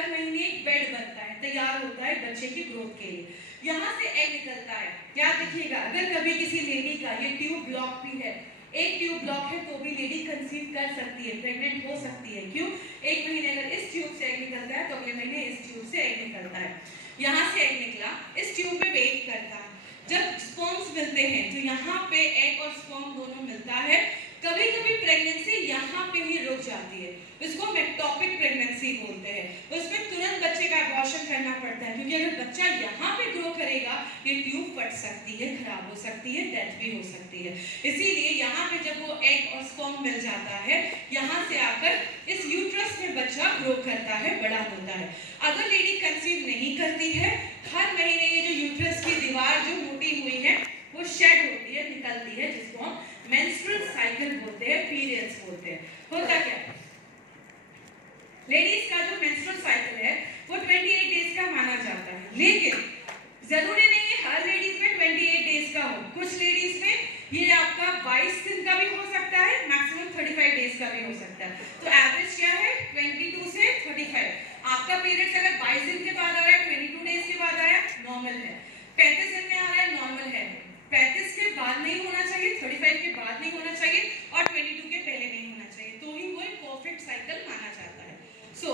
हर महीने एक बेड बनता है, तैयार होता है बच्चे की ग्रोथ के लिए। यहाँ से एग निकलता है। याद रखिएगा, अगर कभी किसी लेडी का ये ट्यूब ब्लॉक भी है, एक ट्यूब ब्लॉक है, तो भी लेडी कंसीव कर सकती है, प्रेग्नेंट हो सकती है। क्यों? एक महीने अगर इस ट्यूब से एग निकलता है तो अगले महीने इस ट्यूब से एग निकलता है। यहाँ से एग निकला, इस ट्यूब में वेट करता है, जब स्पर्म्स मिलते हैं तो यहाँ पे एग और स्पर्म दोनों मिलता है। कभी कभी प्रेगनेंसी यहाँ पे ही रुक जाती है, इसको मेक्टोपिक प्रेगनेंसी बोलते हैं। उसमें तुरंत बच्चे का अबॉर्शन करना पड़ता है, क्योंकि अगर बच्चा यहाँ पे ग्रो करेगा ये ट्यूब फट सकती है, खराब हो सकती है, डेथ भी हो सकती है। इसीलिए यहाँ पे जब वो एग और स्पर्म मिल जाता है, यहाँ से आकर इस यूट्रस में बच्चा ग्रो करता है, बड़ा होता है। अगर लेडी कंसीव नहीं करती है, हर महीने ये जो यूट्रस की दीवार जो मोटी हुई है वो शेड होती है, निकलती है, जिसको हम मेंस्ट्रुअल साइकिल बोलते हैं, पीरियड्स बोलते हैं। होता क्या है, लेडीज का जो मेंस्ट्रुअल साइकिल है वो 28 डेज का माना जाता है, लेकिन जरूरी नहीं है हर लेडीज में 28 डेज का हो। कुछ लेडीज में ये आपका 22 दिन का भी हो सकता है, मैक्सिमम 35 डेज का भी हो सकता है। तो एवरेज क्या है? 22 से 35। आपका पीरियड्स अगर 22 दिन के बाद आ रहा है, 22 डेज के बाद आया, नॉर्मल है। 35 दिन में आ रहा है, नॉर्मल है। 35 के बाद नहीं होना चाहिए, 35 के बाद नहीं होना चाहिए, और 22 के पहले नहीं होना चाहिए, तो ही वो एक परफेक्ट साइकिल माना जाता है। सो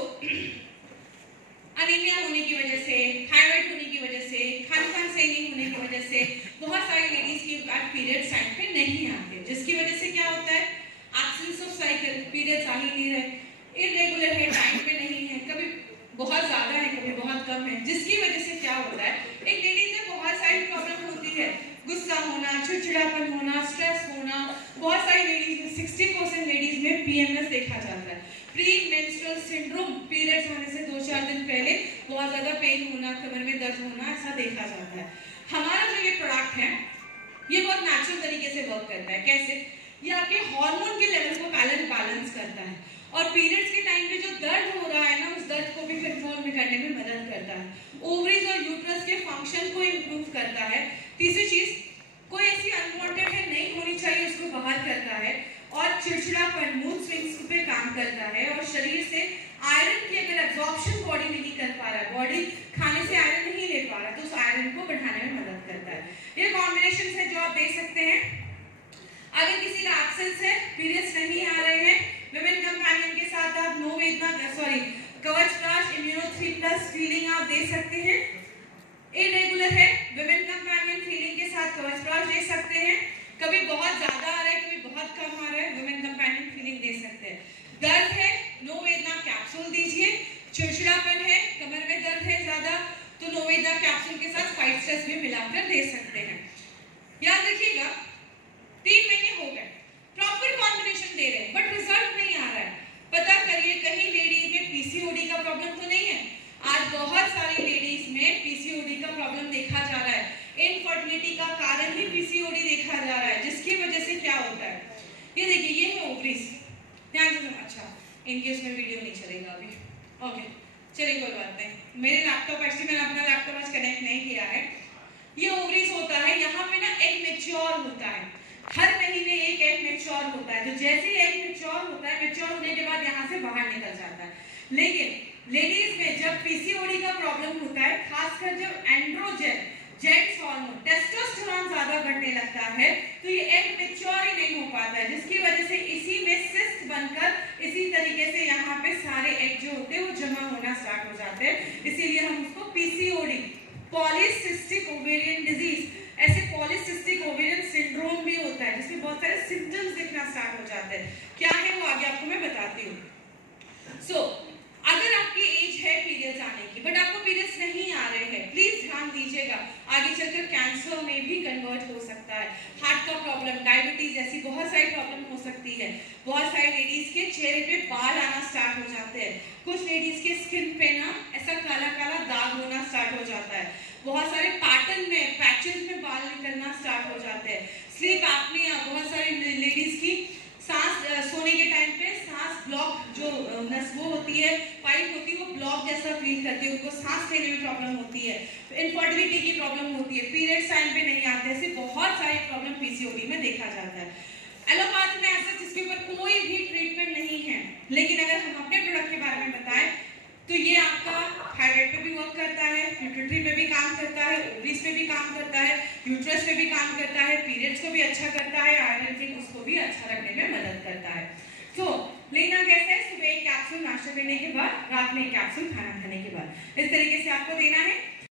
अनीमिया होने की वजह से, थायराइड होने की वजह से, खान-पान सही नहीं होने की वजह से बहुत सारी लेडीज की पीरियड्स टाइम पे नहीं आते, जिसकी वजह से क्या होता है? एब्सेंस ऑफ साइकिल, पीरियड्स आ ही नहीं रहे, इरेगुलर है, टाइम पे नहीं है, कभी बहुत ज्यादा है, कभी बहुत कम है, जिसकी वजह से क्या होता है? एक लेडीज में बहुत सारी प्रॉब्लम होती है, गुस्सा होना, चिड़चिड़ापन होना, स्ट्रेस होना। बहुत सारी लेडीज में 60% लेडीज में पीएमएस देखा जाता है, प्री मेंस्ट्रुअल सिंड्रोम। पीरियड्स होने से 2-4 दिन पहले बहुत ज्यादा पेन होना, कमर में दर्द होना, ऐसा देखा जाता है। हमारा जो ये प्रोडक्ट है ये बहुत नेचुरल तरीके से वर्क करता है। कैसे? ये आपके हार्मोन के लेवल को बैलेंस करता है, और पीरियड्स के टाइम पे जो दर्द हो रहा है ना, उस दर्द को भी कंट्रोल में करने में मदद करता है। ओवरीज और यूट्रस के फंक्शन को इंप्रूव करता है। तीसरी चीज, कोई ऐसी अनवांटेड है नहीं होनी चाहिए, उसको बाहर करता है, और चिड़चिड़ापन, मूड स्विंग्स पे काम करता है, और शरीर से आयरन की अगर एब्जॉर्प्शन बॉडी नहीं कर पा रहा है, बॉडी खाने से आयरन नहीं ले पा रहा, तो उस आयरन को बढ़ाने में मदद करता है। ये कॉम्बिनेशन है जो आप देख सकते हैं। अगर किसी का एब्सेंस है, पीरियड्स नहीं आ रहे हैं, विमेन कंपेनियन के साथ आप नो वेदना कवच प्राश इम्यूनो 3+ फीलिंग आप दे सकते हैं। इरेगुलर है, विमेन कंपेनियन फीलिंग के साथ कवच प्राश दे सकते हैं। कभी बहुत ज्यादा आ रहा है, कभी बहुत कम आ रहा है, विमेन कंपेनियन फीलिंग दे सकते हैं। दर्द है, नो वेदना कैप्सूल दीजिए। चिड़चिड़ापन है, कमर में दर्द है ज्यादा, तो नो वेदना कैप्सूल के साथ फाइट स्ट्रेस भी मिलाकर दे सकते हैं। याद रखिएगा, 3 महीने हो गए, प्रॉपर कॉम्बिनेशन दे रहे हैं, बट रिजल्ट नहीं आ रहा है। पता करिए कहीं लेडीज में पीसीओडी का प्रॉब्लम तो नहीं है। आज बहुत सारी लेडीज में पीसीओडी का प्रॉब्लम देखा जा रहा है, इनफर्टिलिटी का कारण ही पीसीओडी देखा जा रहा है, जिसकी वजह से क्या होता है? ये देखिए, ये है ओवरीज, ध्यान से। अच्छा, इनके उसमें वीडियो नहीं चलेगा अभी, ओके चलिए कोई बात नहीं। मेरे लैपटॉप, एक्चुअली मैंने अपना लैपटॉप आज कनेक्ट नहीं किया है। ये ओवरीज होता है, यहाँ पे ना एग मैच्योर होता है, हर महीने एक एग मैच्योर होता है। तो जैसे ही एग मैच्योर होता है, मैच्योर होने के बाद यहाँ से बाहर निकल जाता है। लेकिन लेडीज में जब पीसीओडी का प्रॉब्लम होता है, खासकर जब एंड्रोजन, जेंट्स हार्मोन, टेस्टोस्टेरोन ज्यादा बढ़ने लगता है, तो ये एग मैच्योर ही नहीं हो पाता है, जिसकी वजह से इसी में सिस्ट बनकर इसी तरीके से यहाँ पे सारे एग जो होते हैं वो जमा होना स्टार्ट हो जाते हैं। इसीलिए हम उसको पीसीओडी, पॉलीसिस्टिक ओवेरियन डिजीज, ऐसे पॉलीसिस्टिक ओवेरियन सिंड्रोम भी होता है, जिसमें बहुत सारे सिम्टम्स दिखना स्टार्ट हो जाते हैं। क्या है वो आगे आपको मैं बताती हूँ। अगर आपकी एज है पीरियड्स आने की, बट आपको पीरियड्स नहीं आ रहे हैं, प्लीज ध्यान दीजिएगा, आगे चलकर कैंसर में भी कन्वर्ट हो सकता है, हार्ट का प्रॉब्लम, डायबिटीज जैसी बहुत सारी प्रॉब्लम हो सकती है। बहुत सारी लेडीज के चेहरे पे बाल आना स्टार्ट हो जाते हैं, कुछ लेडीज के स्किन पे ना ऐसा काला काला दाग होना स्टार्ट हो जाता है, बहुत सारे पैटर्न में, पैचेस में बाल निकलना स्टार्ट हो जाते हैं। स्लीप एपनिया, बहुत सारी लेडीज की सांस, सोने के टाइम पे सांस ब्लॉक, जो नस वो होती है, पाइप होती है, वो ब्लॉक जैसा फील करती है, उनको सांस लेने में प्रॉब्लम होती है। इनफर्टिलिटी की प्रॉब्लम होती है, पीरियड्स टाइम पे नहीं आते, ऐसे बहुत सारी प्रॉब्लम पीसीओडी में देखा जाता है। एलोपैथी में ऐसा जिसके ऊपर कोई भी ट्रीटमेंट नहीं है, लेकिन अगर हम अपने प्रोडक्ट के बारे में बताएं तो ये आपका करता है, ओवरीज पे भी काम करता है, यूट्रस पे भी काम करता है, पीरियड्स को भी अच्छा करता है, आयरन इंटेक उसको भी अच्छा रखने में मदद करता है। तो लेना कैसे है? सुबह एक कैप्सूल नाश्ता करने के बाद, रात में एक कैप्सूल खाना खाने के बाद, इस तरीके से आपको देना है।